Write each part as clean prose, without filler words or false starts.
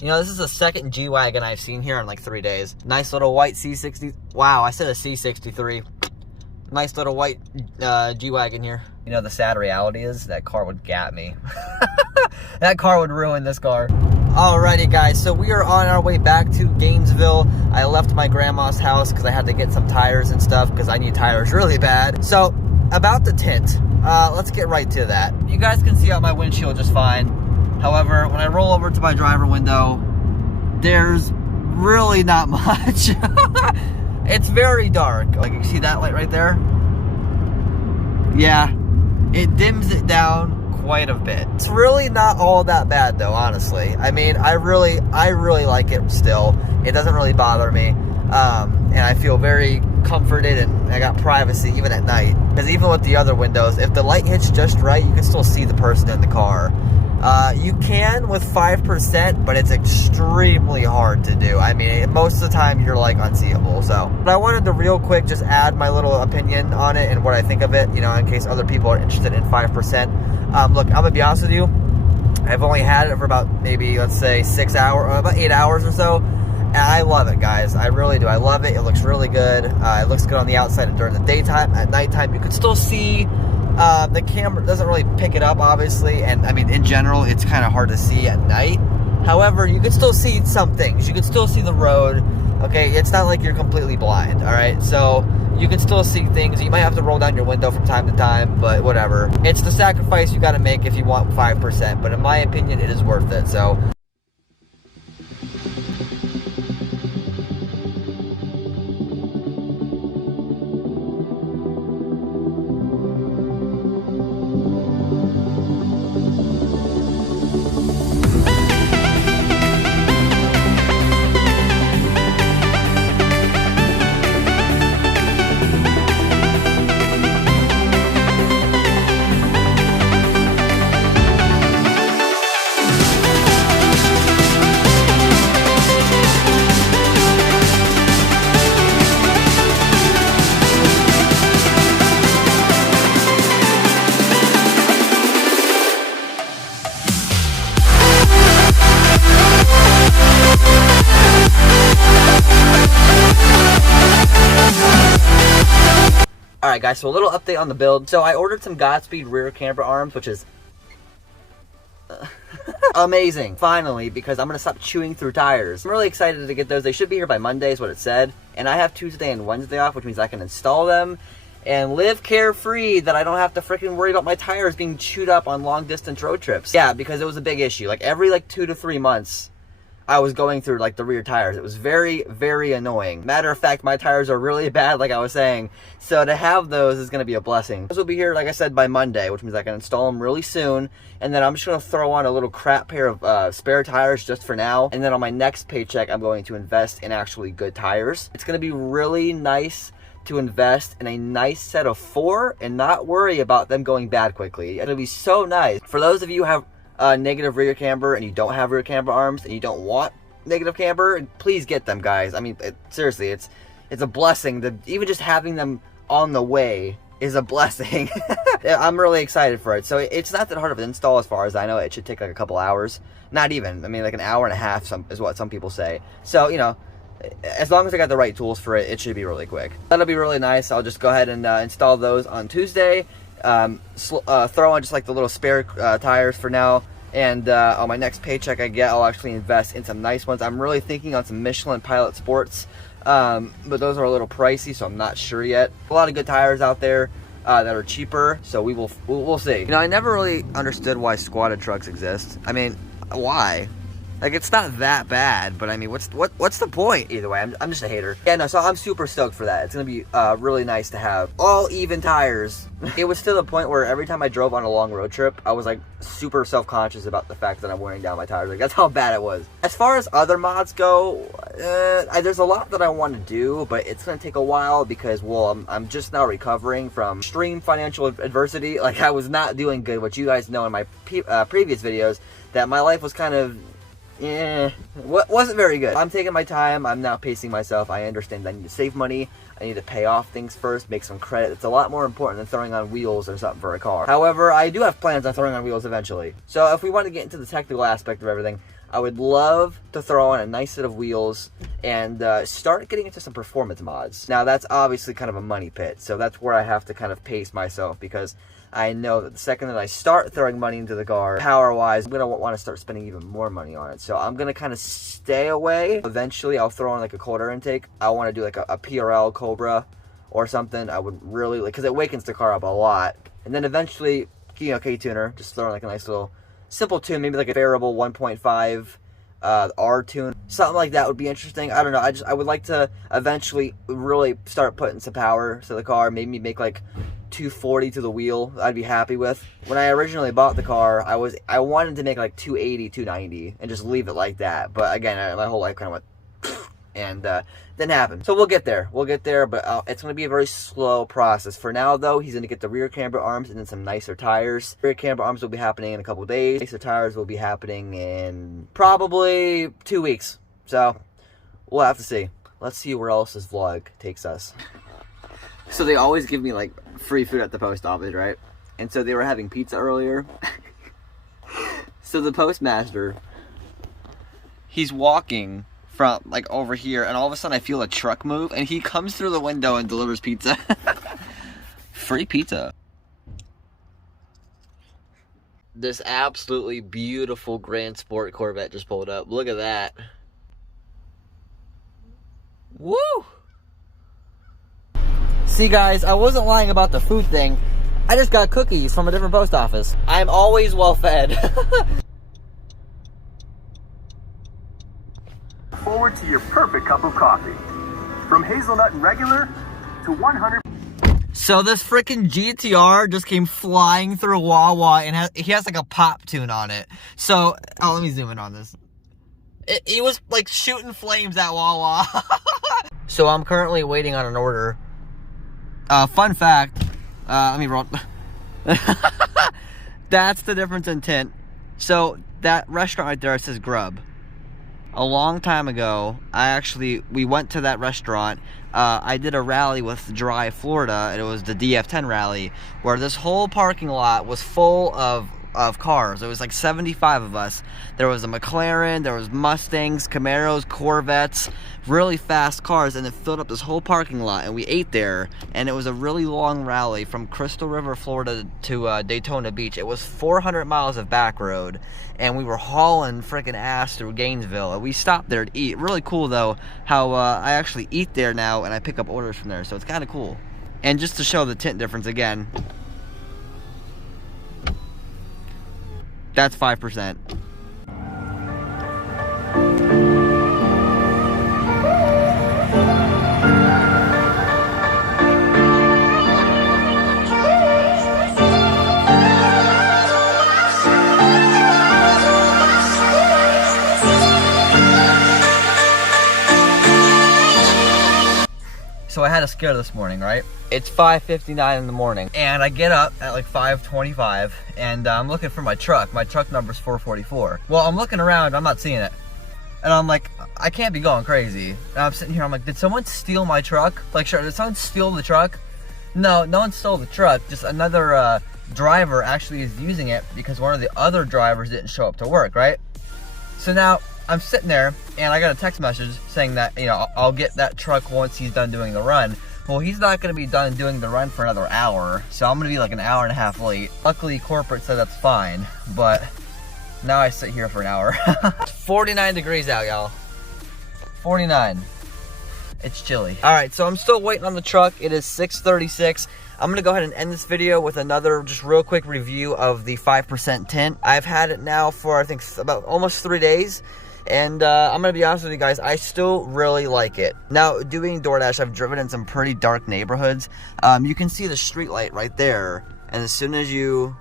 You know, this is the second G-Wagon I've seen here in like 3 days. Nice little white C60. Wow, I said a C63. Nice little white G-Wagon here. You know, the sad reality is that car would gap me. That car would ruin this car. Alrighty, guys, so we are on our way back to Gainesville. I left my grandma's house because I had to get some tires and stuff because I need tires really bad. So, about the tint, let's get right to that. You guys can see out my windshield just fine. However, when I roll over to my driver window, there's really not much. It's very dark. Like, you see that light right there? Yeah, it dims it down quite a bit. It's really not all that bad though, honestly. I mean, I really like it still. It doesn't really bother me. And I feel very comforted, and I got privacy even at night. Because even with the other windows, if the light hits just right, you can still see the person in the car. You can with 5%, but it's extremely hard to do. I mean, most of the time you're like unseeable. So, but I wanted to real quick just add my little opinion on it and what I think of it, you know, in case other people are interested in 5%. Look, I'm gonna be honest with you. I've only had it for about maybe, let's say, 6 hours, about 8 hours or so. And I love it, guys. I really do. I love it. It looks really good. It looks good on the outside and during the daytime. At nighttime, you can still see. The camera doesn't really pick it up, obviously, and I mean, in general, it's kind of hard to see at night. However, you can still see some things. You can still see the road, okay? It's not like you're completely blind, all right? So, you can still see things. You might have to roll down your window from time to time, but whatever. It's the sacrifice you got to make if you want 5%, but in my opinion, it is worth it, so... Alright guys, so a little update on the build. So I ordered some Godspeed rear camber arms, which is amazing, finally, because I'm going to stop chewing through tires. I'm really excited to get those. They should be here by Monday is what it said. And I have Tuesday and Wednesday off, which means I can install them and live carefree, that I don't have to freaking worry about my tires being chewed up on long distance road trips. Yeah, because it was a big issue. Like every 2 to 3 months, I was going through like the rear tires. It was very, very annoying. Matter of fact, my tires are really bad, like I was saying. So to have those is going to be a blessing. Those will be here, like I said, by Monday, which means I can install them really soon. And then I'm just going to throw on a little crap pair of spare tires just for now. And then on my next paycheck, I'm going to invest in actually good tires. It's going to be really nice to invest in a nice set of 4 and not worry about them going bad quickly. It'll be so nice. For those of you who have negative rear camber and you don't have rear camber arms and you don't want negative camber, please get them, guys. I mean, seriously, it's a blessing. Even just having them on the way is a blessing. I'm really excited for it. So it's not that hard of an install as far as I know. It should take like a couple hours. Not even. I mean, like an hour and a half is what some people say. So, you know, as long as I got the right tools for it, it should be really quick. That'll be really nice. I'll just go ahead and install those on Tuesday. Throw on just like the little spare tires for now, and on my next paycheck I get, I'll actually invest in some nice ones. I'm really thinking on some Michelin Pilot Sports, but those are a little pricey, so I'm not sure yet. A lot of good tires out there that are cheaper, so we'll see. You know, I never really understood why squatted trucks exist. I mean, why? Like, it's not that bad, but I mean, what's the point? Either way, I'm just a hater. Yeah, no, so I'm super stoked for that. It's gonna be really nice to have all even tires. It was to the point where every time I drove on a long road trip, I was like super self-conscious about the fact that I'm wearing down my tires. Like, that's how bad it was. As far as other mods go, there's a lot that I want to do, but it's gonna take a while because, well, I'm just now recovering from extreme financial adversity. Like, I was not doing good, which you guys know in my previous videos, that my life was kind of, wasn't very good. I'm taking my time. I'm now pacing myself. I understand I need to save money. I need to pay off things first, make some credit. It's a lot more important than throwing on wheels or something for a car. However, I do have plans on throwing on wheels eventually. So if we want to get into the technical aspect of everything, I would love to throw on a nice set of wheels and start getting into some performance mods. Now, that's obviously kind of a money pit, so that's where I have to kind of pace myself, because I know that the second that I start throwing money into the car, power-wise, I'm going to want to start spending even more money on it. So I'm going to kind of stay away. Eventually, I'll throw on like a cold air intake. I want to do like a PRL Cobra or something. I would really, like, because it wakens the car up a lot. And then eventually, you know, K-tuner, just throwing like a nice little simple tune, maybe like a variable 1.5 R tune, something like that would be interesting. I don't know. I would like to eventually really start putting some power to the car. Maybe make like 240 to the wheel. I'd be happy with. When I originally bought the car, I wanted to make like 280, 290, and just leave it like that. But again, my whole life kind of went and didn't happen. So we'll get there. We'll get there, but it's going to be a very slow process. For now, though, he's going to get the rear camber arms and then some nicer tires. Rear camber arms will be happening in a couple days. Nicer tires will be happening in probably 2 weeks. So we'll have to see. Let's see where else this vlog takes us. So they always give me like free food at the post office, right? And so they were having pizza earlier. So the postmaster, he's walking from like over here, and all of a sudden I feel a truck move, and he comes through the window and delivers pizza. Free pizza. This absolutely beautiful Grand Sport Corvette just pulled up. Look at that. Woo! See, guys, I wasn't lying about the food thing. I just got cookies from a different post office. I'm always well fed. Forward to your perfect cup of coffee. From hazelnut and regular to 100. So this freaking GTR just came flying through Wawa, and he has like a pop tune on it. So, oh, let me zoom in on this. He was like shooting flames at Wawa. So I'm currently waiting on an order. Fun fact, let me roll. That's the difference in tint. So that restaurant right there, it says Grub. A long time ago, we went to that restaurant. I did a rally with Drive Florida, and it was the DF10 rally, where this whole parking lot was full of cars. It was like 75 of us. There was a McLaren, there was Mustangs, Camaros, Corvettes, really fast cars, and it filled up this whole parking lot, and we ate there, and it was a really long rally from Crystal River, Florida to Daytona Beach. It was 400 miles of back road, and we were hauling freaking ass through Gainesville, and we stopped there to eat. Really cool, though, how I actually eat there now, and I pick up orders from there, so it's kind of cool. And just to show the tint difference again, that's 5%. So I had a scare this morning, right? It's 5:59 in the morning, and I get up at like 5:25, and I'm looking for my truck. My truck number's 444. Well, I'm looking around, I'm not seeing it. And I'm like, I can't be going crazy. And I'm sitting here, I'm like, did someone steal my truck? Like, sure, did someone steal the truck? No, no one stole the truck. Just another driver actually is using it because one of the other drivers didn't show up to work, right? So now, I'm sitting there, and I got a text message saying that, you know, I'll get that truck once he's done doing the run. Well, he's not going to be done doing the run for another hour, so I'm going to be like an hour and a half late. Luckily, corporate said that's fine, but now I sit here for an hour. It's 49 degrees out, y'all. 49. It's chilly. All right, so I'm still waiting on the truck. It is 6:36. I'm gonna go ahead and end this video with another just real quick review of the 5% tint. I've had it now for, I think, about almost 3 days. And I'm going to be honest with you guys, I still really like it. Now, doing DoorDash, I've driven in some pretty dark neighborhoods. You can see the street light right there. And as soon as you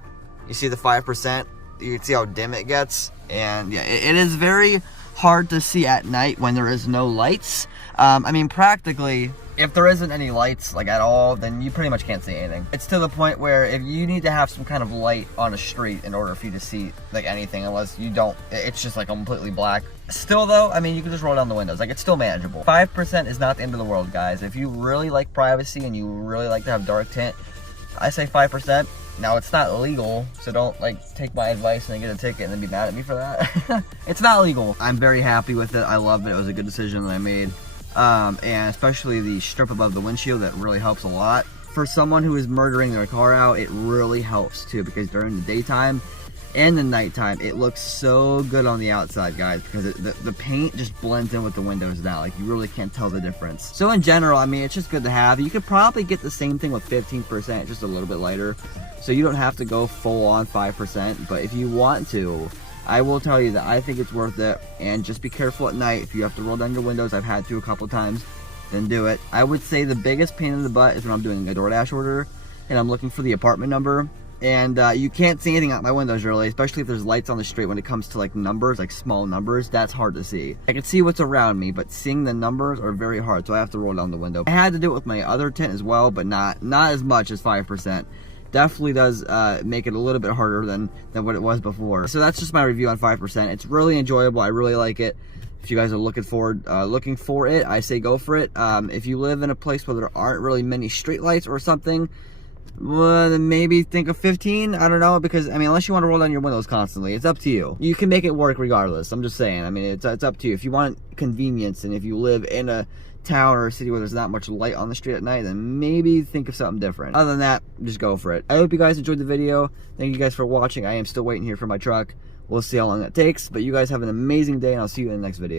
see the 5%, you can see how dim it gets. And yeah, it is very hard to see at night when there is no lights. I mean, practically, if there isn't any lights, like, at all, then you pretty much can't see anything. It's to the point where if you need to have some kind of light on a street in order for you to see, like, anything, unless you don't, it's just, like, completely black. Still, though, I mean, you can just roll down the windows. Like, it's still manageable. 5% is not the end of the world, guys. If you really like privacy and you really like to have dark tint, I say 5%. Now, it's not illegal, so don't like take my advice and then get a ticket and then be mad at me for that. It's not legal. I'm very happy with it. I love it. It was a good decision that I made. And especially the strip above the windshield, that really helps a lot. For someone who is murdering their car out, it really helps too, because during the daytime and the nighttime, it looks so good on the outside, guys, because the paint just blends in with the windows now. Like, you really can't tell the difference. So in general, I mean, it's just good to have. You could probably get the same thing with 15%, just a little bit lighter. So you don't have to go full on 5%, but if you want to, I will tell you that I think it's worth it. And just be careful at night. If you have to roll down your windows, I've had to a couple times, then do it. I would say the biggest pain in the butt is when I'm doing a DoorDash order and I'm looking for the apartment number. And you can't see anything out my windows really, especially if there's lights on the street. When it comes to like numbers, like small numbers, that's hard to see. I can see what's around me, but seeing the numbers are very hard, so I have to roll down the window. I had to do it with my other tint as well, but not as much as 5%. Definitely does make it a little bit harder than what it was before. So that's just my review on 5%. It's really enjoyable. I really like it. If you guys are looking for it, I say go for it. If you live in a place where there aren't really many street lights or something, well, then maybe think of 15. I don't know, because I mean, unless you want to roll down your windows constantly, it's up to you. You can make it work regardless. I'm just saying. I mean, it's up to you. If you want convenience, and if you live in a town or a city where there's not much light on the street at night, then maybe think of something different. Other than that, just go for it. I hope you guys enjoyed the video. Thank you guys for watching. I am still waiting here for my truck. We'll see how long that takes, but you guys have an amazing day, and I'll see you in the next video.